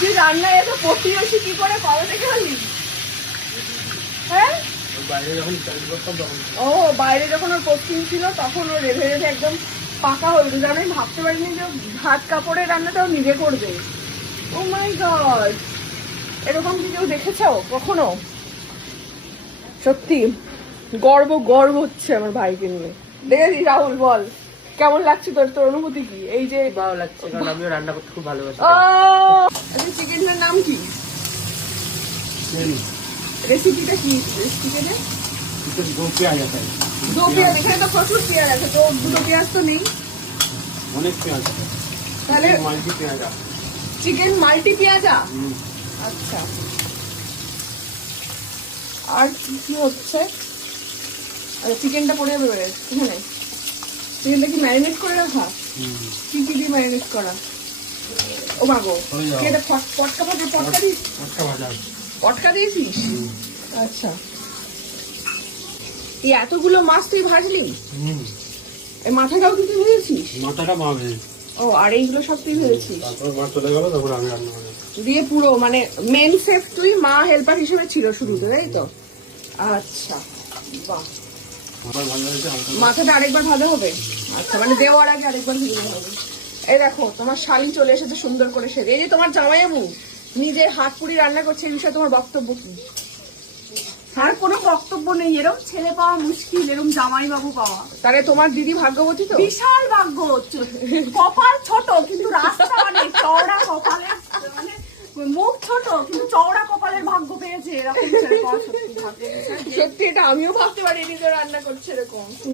তুই রান্নায় এত প্রতিবেশী কি করে কবে থেকে হলি? হ্যাঁ ও বাইরে যখন ওর কোচিং ছিল তখন ও রেঁধে রেঁধে একদম পাকা হয়ে গেছে। আমি ভাবতে পারিনি যে ভাত কাপড়ের রান্নাটাও নিজে করবে। ও মাই গড, এরকম কি কেউ দেখেছো কখনো? সত্যি গর্ব গর্ব হচ্ছে আমার ভাইকে নিয়ে। দেখেছি রাহুল, বল কেমন লাগছে তোর? তোর অনুভূতি কি? এই যে ভালো লাগছে, কারণ আমিও রান্না করতে খুব ভালোবাসি। চিকেনের নাম কি? রেসিপিটা কি চিকেনের? দো পেঁয়াজ আছে, দো পেঁয়াজ। এখানে তো প্রচুর পেঁয়াজ আছে, তো দুটো পেঁয়াজ তো নেই। অনেক পেঁয়াজ আছে, তাহলে মাল্টি পেঁয়াজ। চিকেন মাল্টি পেঁয়াজা। আচ্ছা, আর কি হচ্ছে? চিকেনটা পড়ে যাবে এখানে। চিকেনটা কি ম্যারিনেট করে রাখা? কি কি দিয়ে ম্যারিনেট করা? ও মাগো, কি এটা পটকা ভাজা? পটকা দিস? পটকা দিয়েছিস? আচ্ছা, এই এতগুলো মাছ তুই ভাজলি? এই মাথাটাও কি তুই ভেজেছিস? মাথাটা মা ভেজে। ও, আর এইগুলো সব তুই ভেজেছিস? তারপর মা চলে গেল, তারপর আমি রান্না করলাম। দিয়ে পুরো মানে মেন শেফ তুই, মা হেল্পার হিসেবে ছিল শুরুতে, তাই তো? আচ্ছা, বাহ। মাথাটা আরেকবার ভালো হবে? আচ্ছা, মানে দেওয়ার আগে আরেকবার ভেজে হবে। এই দেখো তোমার শালি চলে এসেছে সুন্দর করে সেরে। এই যে তোমার জামাইবাবু নিজে হাত পুড়ি রান্না করছে, এই বিষয়ে তোমার বক্তব্য কি? আর কোনো বক্তব্য নেই, এরকম ছেলে পাওয়া মুশকিল, এরকম জামাইবাবু পাওয়া। তাহলে তোমার দিদি ভাগ্যবতী তো? বিশাল ভাগ্য। কপাল ছোট কিন্তু রাস্তা অনেক চওড়া, কপালে মানে মুখ ছোট কিন্তু চওড়া কপালের ভাগ্য পেয়েছে, এরকম ছেলে পাওয়া সত্যি ভাগ্যের বিষয়। সত্যি এটা আমিও ভাবতে পারিনি যে রান্না করছে এরকম।